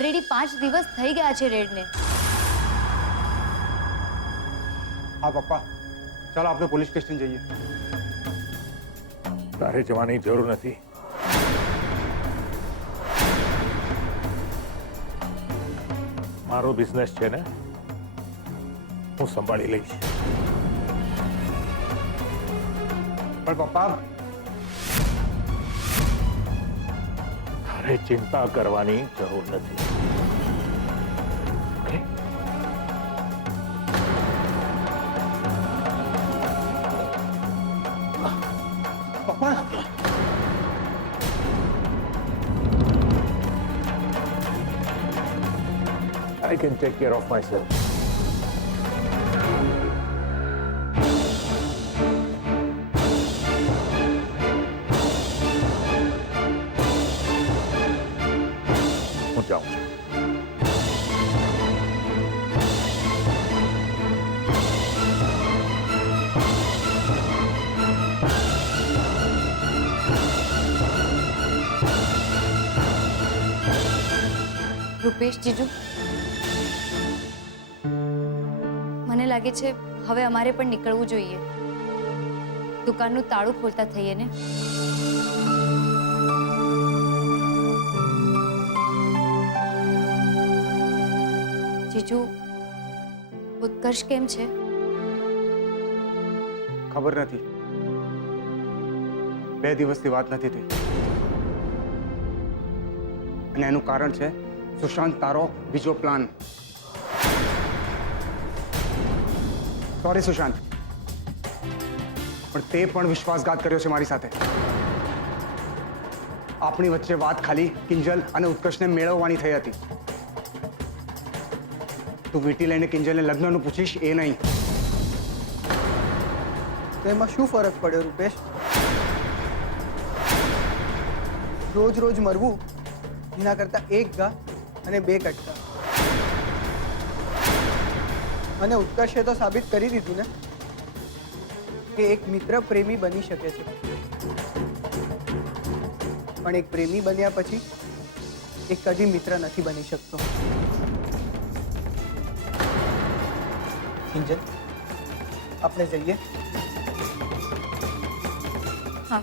Already 5 દિવસ થઈ ગયા છે રેડને. હા પપ્પા, ચાલો આપણે પોલીસ સ્ટેશન જઈએ. તારે જવાની જરૂર નથી. મારો બિઝનેસ છે ને, હું સંભાળી લઈશ. પણ પપ્પા, તારે ચિંતા કરવાની જરૂર નથી. ઓકે? પપ્પા, I can take care of myself. હું જાઉં છું. રૂપેશ જીજુ, મને લાગે છે હવે અમારે પણ નીકળવું જોઈએ. દુકાનનું તાળું ખોલતા થઈએ ને. જીજુ, ઉત્કર્ષ કેમ છે? ખબર નથી. 2 દિવસથી વાત નથી થઈ અને એનું કારણ છે સુશાંત તારો બીજો પ્લાન. સોરી સુશાંત, પણ તે પણ વિશ્વાસઘાત કર્યો છે મારી સાથે. આપણી વચ્ચે વાત ખાલી કિંજલ અને ઉત્કર્ષને મેળવવાની થઈ હતી. તું વીટી લઈને કિંજલને લગ્નનું પૂછીશ એ નહીં. તો એમાં શું ફરક પડ્યો રૂપેશ? રોજ રોજ મરવું એના કરતા 1 ઘા અને 2 કટકા. અને ઉત્કર્ષે તો સાબિત કરી દીધું ને કે એક મિત્ર પ્રેમી બની શકે છે, પણ એક પ્રેમી બન્યા પછી એ કદી મિત્ર નથી બની શકતો. કિંજલ, આપણે જઈએ. હા.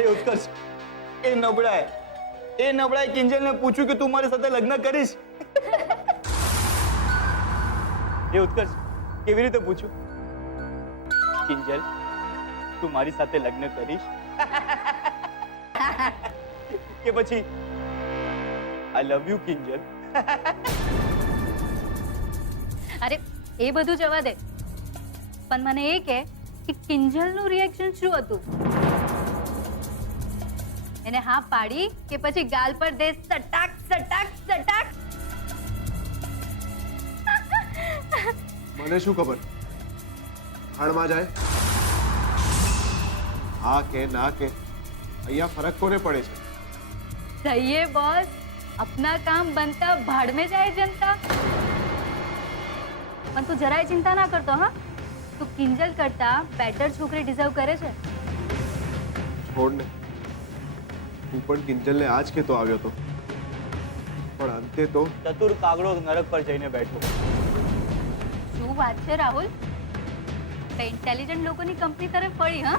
એ ઉત્કર્ષ, એ નબળાએ કિંજલને પૂછ્યું કે તું મારી સાથે લગ્ન કરીશ. એ ઉત્કર્ષ, કેવી રીતે પૂછ્યું? કિંજલ, તું મારી સાથે લગ્ન કરીશ? કે પછી આઈ લવ યુ કિંજલ? અરે એ બધું જવા દે, પણ મને એ કે કિંજલનું રિએક્શન શું હતું? એને હા પાડી કે પછી ગાલ પર દે સટાક સટાક સટાક? મને શું ખબર? હાણમાં જાય હા કે ના કે, અહીંયા ફરક કોને પડે છે? સહી है बॉस, अपना काम बनता भाड़ में जाए जनता. પણ તું જરાય ચિંતા ના કરતો. હા, તું કિંજલ કરતા બેટર છોકરી ડિઝર્વ કરે છે. છોડ ને, હું પણ કિંજલને આજ કહેતો આવ્યો હતો, પણ અંતે તો ચતુર કાગડો નરક પર જઈને બેઠો. શું વાત છે રાહુલ? ઇન્ટેલિજન્ટ લોકોની કંપની તરફ પડી. હા,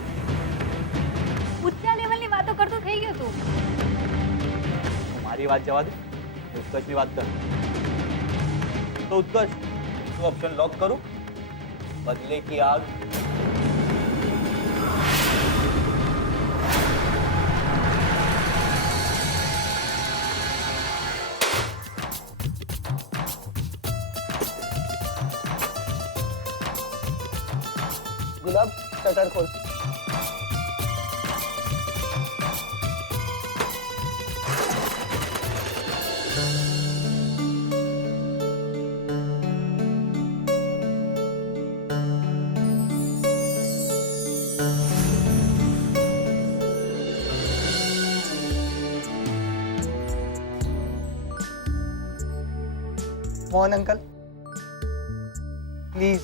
ઊંચા લેવલની વાતો કરતો થઈ ગયો તું. મારી વાત જવા દે, ઉત્કર્ષની વાત કર. તો ઉત્કર્ષ, શું ઓપ્શન લોક કરું? બદલે કી આગ. ગુલાબ, શટર ખોલ. મોહન અંકલ, પ્લીઝ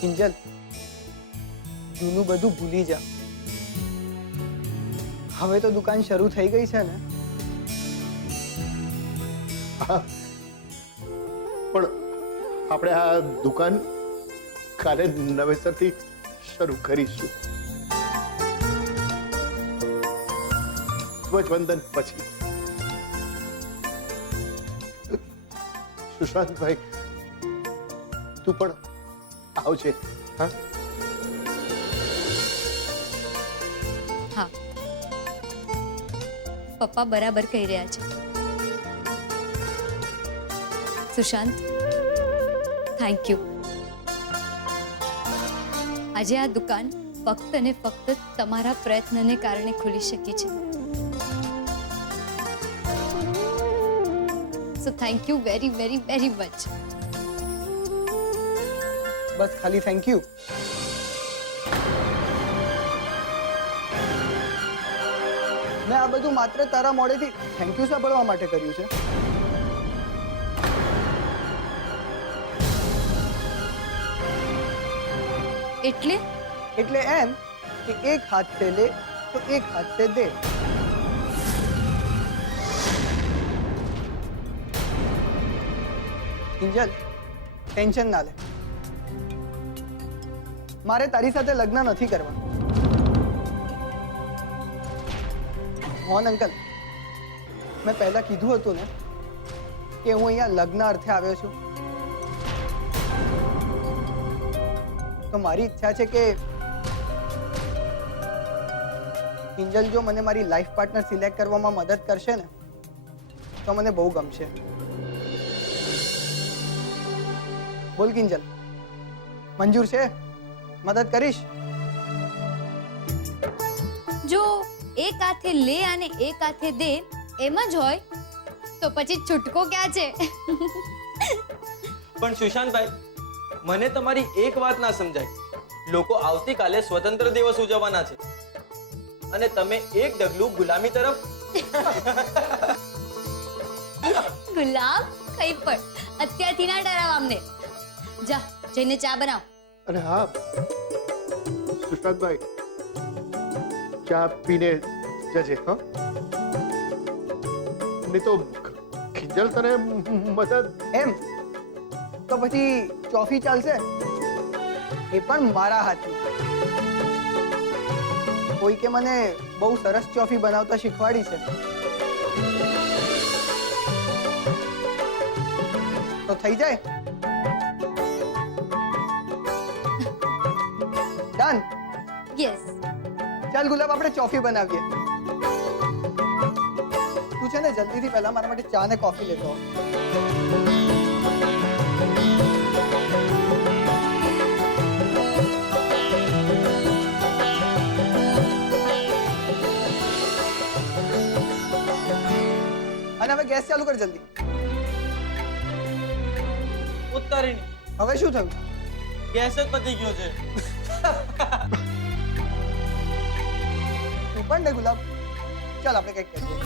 કિંજલ, જૂનું બધું ભૂલી જા. હવે તો દુકાન શરૂ થઈ ગઈ છે ને. હા, પણ આપણે આ દુકાન કાલે નવેસરથી શરૂ કરીશું, ધ્વજવંદન પછી. સુશાંતભાઈ, તું પણ આવજે. હા, હા, પપ્પા બરાબર કહી રહ્યા છે. Sushant, thank you. આજે આ દુકાન ફક્ત ને ફક્ત તમારા પ્રયત્નને કારણે ખુલી શકી છે. So thank you very very very much. બસ ખાલી થેન્ક યુ. મેં આ બધું માત્ર તારા મોડેથી થેન્ક યુ સાંભળવા માટે કર્યું છે. એટલે એમ કે એક હાથ से ले तो एक हाथ से दे. કિંજલ, ટેન્શન ના લે. મારે તારી સાથે લગ્ન નથી કરવા. મોહન અંકલ, મેં પહેલા કીધું હતું ને કે હું અહીંયા લગ્ન અર્થે આવ્યો છું. તો મારી ઈચ્છા છે કે કિંજલ જો મને મારી લાઈફ પાર્ટનર સિલેક્ટ કરવામાં મદદ કરશે ને તો મને બહુ ગમશે. બોલ કિંજલ, મંજૂર છે? મદદ કરીશ? જો એક હાથે લે અને એક હાથે દે એમ જ હોય તો પછી છૂટકો ક્યાં છે? પણ સુશાંતભાઈ, મને તમારી એક વાત ના સમજાય. લોકો આવતીકાલે સ્વતંત્ર દિવસ ઉજવવાના છે અને તમે એક ડગલું ગુલામી તરફ. ગુલાબ કઈ પણ અત્યારથી ના ડરાવ અમને. જા જઈને ચા બનાવ. અને હા સુશાંતભાઈ, ચા પીને જજે. હા, નહીં તો કિંજલ તને મદદ. એમ તો પછી ચોફી ચાલશે, એ પણ મારા હાથની. કોઈ કે મને બહુ સરસ ચોફી બનાવતા શીખવાડી છે. તો થઈ જાય. ડન. યસ. ચાલ ગુલાબ, આપણે ચોફી બનાવીએ. તું છે ને જલ્દીથી પહેલા મારા માટે ચા ને કોફી લેતો આવ. અને હવે ગેસ ચાલુ કર જલ્દી. ઉતારીને હવે શું થયું? ગેસ જ પતી ગયો છે. તું પણ ને ગુલાબ. ચાલ આપણે કંઈક કરીએ.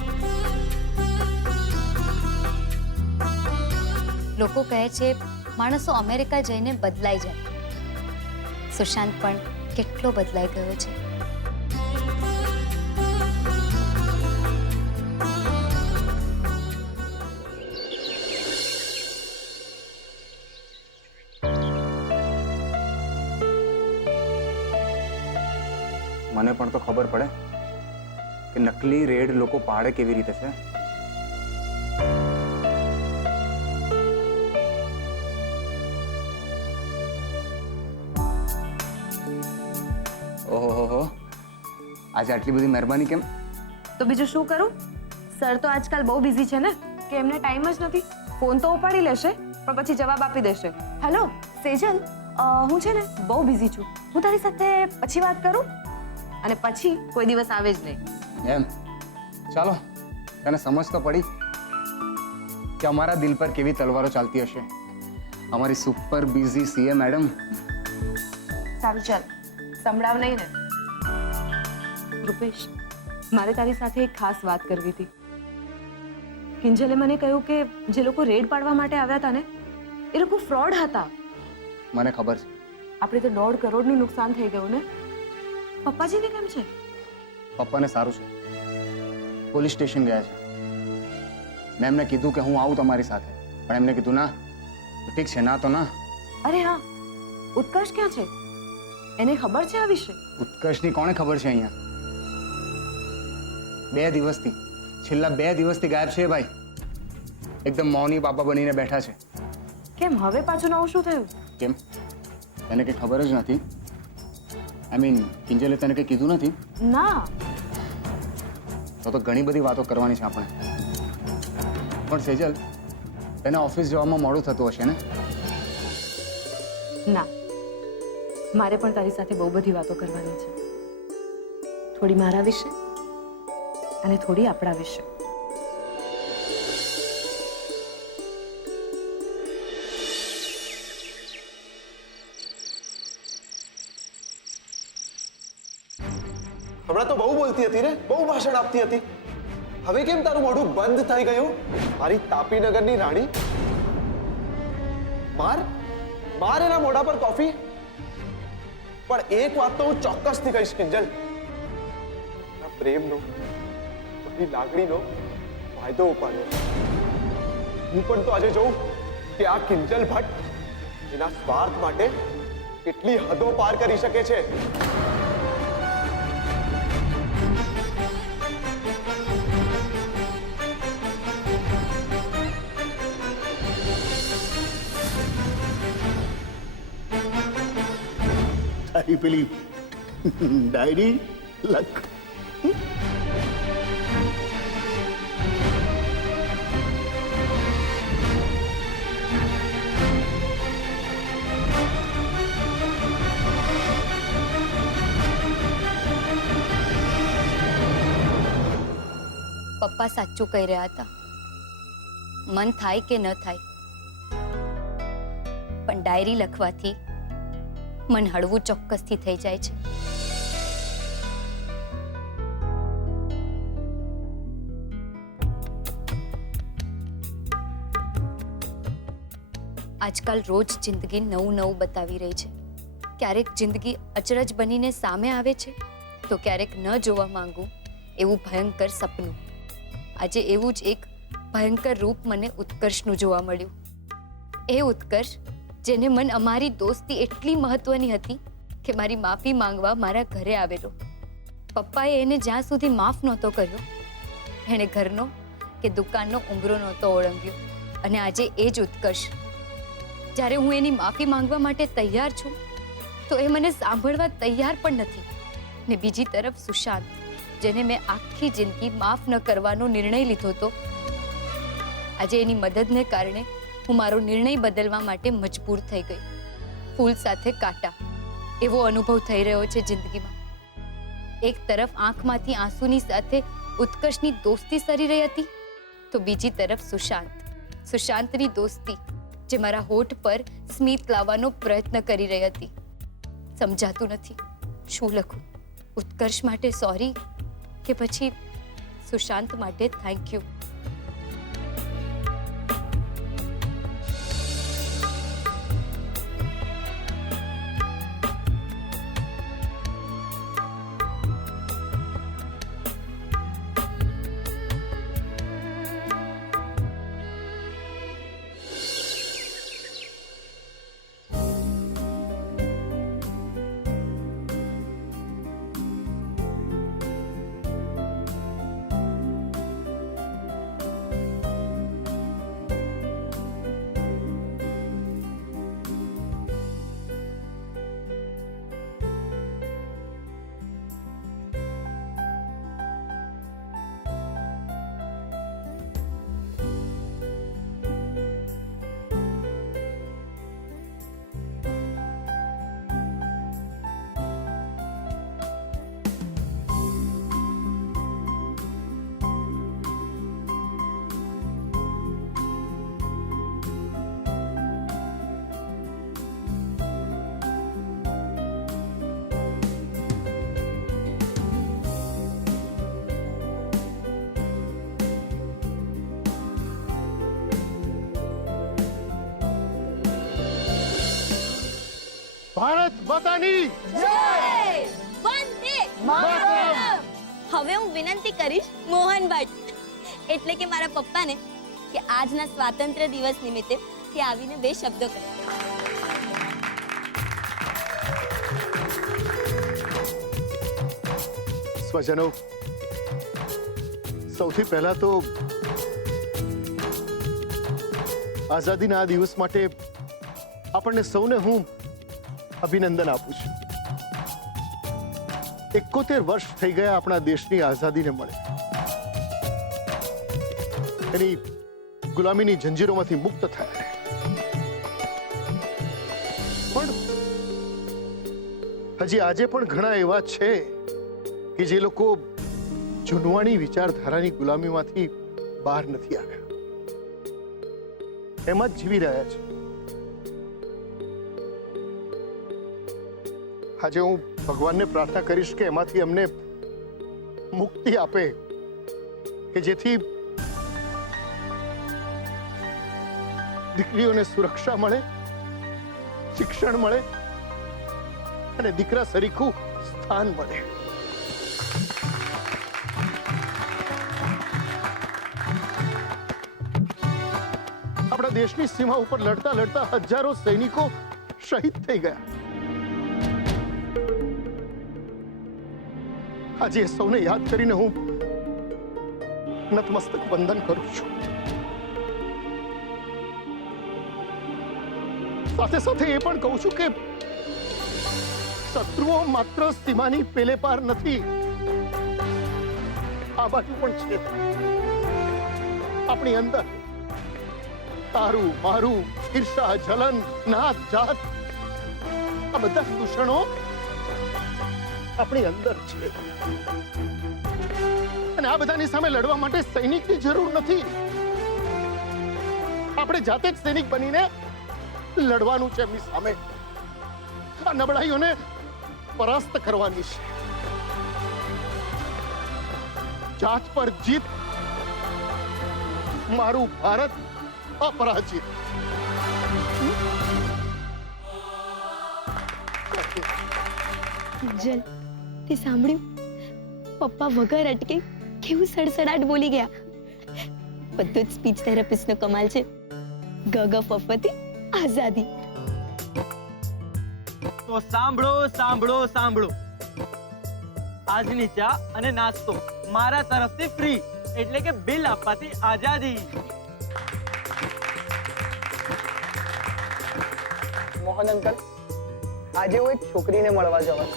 લોકો કહે છે માણસો અમેરિકા જઈને બદલાઈ જાય. સુશાંત પણ કેટલો બદલાઈ ગયો છે. મને પણ તો ખબર પડે કે નકલી રેડ લોકો પાડે કેવી રીતે છે. ઓહો, આજે આટલી બધી મહેરબાની કેમ? તો બીજું શું કરું? સર તો આજકાલ બહુ બિઝી છે ને કે એમને ટાઈમ જ નથી. ફોન તો ઉપાડી લેશે પણ પછી જવાબ આપી દેશે. હેલો સેજલ, હું છે ને બહુ બિઝી છું. હું તારી સાથે પછી વાત કરું? અને પછી કોઈ દિવસ આવે જ નહીં. એમ ચાલો, તને સમજ તો પડી કે અમારા દિલ પર કેવી તલવારો ચાલતી હશે અમારી સુપર બિઝી સીએ મેડમ. સારું ચાલ, સંભળાવ નહીં ને. રૂપેશ, મારે તારી સાથે એક ખાસ વાત કરવી હતી. કિંજલે મને કહ્યું કે જે લોકો રેડ પાડવા માટે આવ્યા હતા ને એ લોકો ફ્રોડ હતા. મને ખબર છે. આપણે તો 1.5 કરોડનું નુકસાન થઈ ગયું ને. પપ્પાજીને કેમ છે? પપ્પાને સારું છે, પોલીસ સ્ટેશન ગયા છે. મેં એમને કીધું કે હું આવું તમારી સાથે, પણ એમને કીધું ના. તો ઠીક છે, ના તો ના. અરે હા, ઉત્કર્ષ ક્યાં છે? એને ખબર છે આ વિશે? ઉત્કર્ષની કોને ખબર છે અહીંયા? 2 દિવસથી, છેલ્લા 2 દિવસથી ગાયબ છે ભાઈ. એકદમ મૌની બાબા બનીને બેઠા છે. કેમ, હવે પાછું નવું શું થયું? કેમ, તને કંઈ ખબર જ નથી? આઈ મીન કિંજલે તને કંઈ કીધું નથી? ના. તો ઘણી બધી વાતો કરવાની છે આપણે. પણ સેજલ, તને ઓફિસ જવામાં મોડું થતું હશે ને? ના, મારે પણ તારી સાથે બહુ બધી વાતો કરવાની છે. થોડી મારા વિશે અને થોડી આપણા વિશે. હમણાં તો બહુ બોલતી હતી રે, બહુ ભાષણ આપતી હતી. હવે કેમ તારું મોઢું બંધ થઈ ગયું? મારી તાપીનગરની રાણી, માર માર એના મોઢા પર કોફી. પણ એક વાત તો હું ચોક્કસથી કહીશ કિંજલ, મારા પ્રેમનો, મારી લાગણીનો ફાયદો ઉપાડ્યો. હું પણ તો આજે જોઉં કે આ કિંજલ ભટ્ટ એના સ્વાર્થ માટે કેટલી હદો પાર કરી શકે છે. તારી પેલી ડાયરી લખ. પપ્પા સાચું કહી રહ્યા હતા. મન થાય કે ન થાય, પણ ડાયરી લખવાથી મન હળવું ચોક્કસથી થઈ જાય છે. આજકાલ રોજ જિંદગી નવું નવું બતાવી રહી છે. ક્યારેક જિંદગી અચરજ બનીને સામે આવે છે, તો ક્યારેક ન જોવા માંગુ એવું ભયંકર સપનું. આજે એવું જ એક ભયંકર રૂપ મને ઉત્કર્ષનું જોવા મળ્યું. એ ઉત્કર્ષ જેને મન અમારી દોસ્તી એટલી મહત્વની હતી કે મારી માફી માંગવા મારા ઘરે આવેલો. પપ્પાએ એને જ્યાં સુધી માફ નહોતો કર્યો, એણે ઘરનો કે દુકાનનો ઉંબરો નહોતો ઓળંગ્યો. અને આજે એ જ ઉત્કર્ષ, જ્યારે હું એની માફી માંગવા માટે તૈયાર છું, તો એ મને સાંભળવા તૈયાર પણ નથી. ને બીજી તરફ સુશાંત, જેને મેં આખી જિંદગી માફ ન કરવાનો નિર્ણય લીધો હતો, આજે એની મદદને કારણે હું મારો નિર્ણય બદલવા માટે મજબૂર થઈ ગઈ. ફૂલ સાથે કાંટા એવો અનુભવ થઈ રહ્યો છે જિંદગીમાં. એક તરફ આંખમાંથી આંસુની સાથે ઉત્કર્ષની દોસ્તી સરી રહી હતી, તો બીજી તરફ સુશાંતની દોસ્તી જે મારા હોઠ પર સ્મિત લાવવાનો પ્રયત્ન કરી રહી હતી. સમજાતું નથી શું લખું. ઉત્કર્ષ માટે સોરી કે પછી સુશાંત માટે થેન્ક યુ. ભારત માતાની હવે હું વિનંતી કરીશ મોહન ભટ્ટ એટલે કે મારા પપ્પાને કે આજના સ્વાતંત્ર્ય દિવસ નિમિત્તે તે આવીને 2 શબ્દો કહે. સ્વજનો, સૌથી પહેલા તો આઝાદીના આ દિવસ માટે આપણને સૌને હું અભિનંદન આપું છું. 71 વર્ષ થઈ ગયા આપણા દેશની આઝાદીને મળે, એની ગુલામીની જંજીરોમાંથી મુક્ત થયા. પણ હજી આજે પણ ઘણા એવા છે કે જે લોકો જૂનવાણી વિચારધારાની ગુલામીમાંથી બહાર નથી આવ્યા, એમ જ જીવી રહ્યા છે. આજે હું ભગવાનને પ્રાર્થના કરીશ કે એમાંથી અમને મુક્તિ આપે, કે જેથી દીકરીઓને સુરક્ષા મળે, શિક્ષણ મળે અને દીકરા સરીખું સ્થાન મળે. આપણા દેશની સીમા ઉપર લડતા લડતા હજારો સૈનિકો શહીદ થઈ ગયા. આજે સૌને યાદ કરીને હું નતમસ્તક વંદન કરું છું. સાથે સાથે એ પણ કહું છું કે શત્રુઓ માત્ર સીમાની પેલે પાર નથી, આ બાજુ પણ છે, આપણી અંદર. તારું મારું, ઈર્ષા, જલન, નાત જાત, આ બધા દૂષણો આપણી અંદર છે. અને આ બધાની સામે લડવા માટે સૈનિકની જરૂર નથી, આપણે જાતે જ સૈનિક બનીને લડવાનું છે એમની સામે. આ નબળાઈઓને પરાસ્ત કરવાની છે. જાત પર જીત, મારું ભારત અપરાજિત. જલ, તે સાંભળ્યું? પપ્પા વગર અટકે કેવું સડસડાટ બોલી ગયા. બધું જ સ્પીચ થેરાપિસ્ટનો કમાલ છે. ગગ ફફતી આઝાદી. તો સાંભળો સાંભળો સાંભળો, આજની ચા અને નાસ્તો મારા તરફથી ફ્રી, એટલે કે બિલ આપવાથી આઝાદી. મોહન અંકલ, આજે હું એક છોકરીને મળવા જવાનો.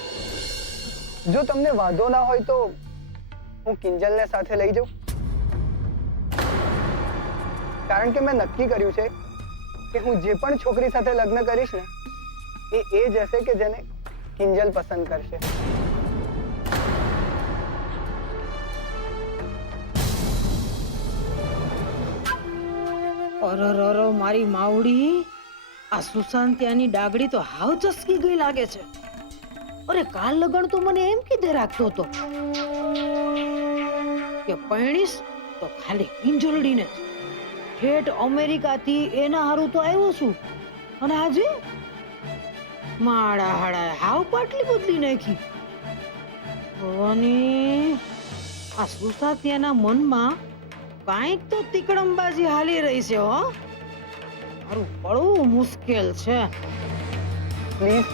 જો તમને વાંધો ના હોય તો હું કિંજલને સાથે લઈ જાઉં, કારણ કે મેં નક્કી કર્યું છે કે હું જે પણ છોકરી સાથે લગ્ન કરીશ ને એ જ હશે કે જેને કિંજલ પસંદ કરશે. અરર મારી માવડી, આ સુશાંતિયાની ડાગડી તો હાવ ચસકી ગઈ લાગે છે. અરે કાલ લગન તો મને એમ કીધે રાખતો હતો કે પૈણીશ તો ખાલી કિંજલડીને જ. ઠેઠ અમેરિકાથી એના હારું તો આવ્યો છું, અને આજે માળા હાડા હાવ પાટલી બદલી નાખી. ભવાની, આ સુશાંતિયાના મનમાં કાંઈક તો તીકડમબાજી હાલી રહી છે. હો, મારું પડવું મુશ્કેલ છે. પ્લીઝ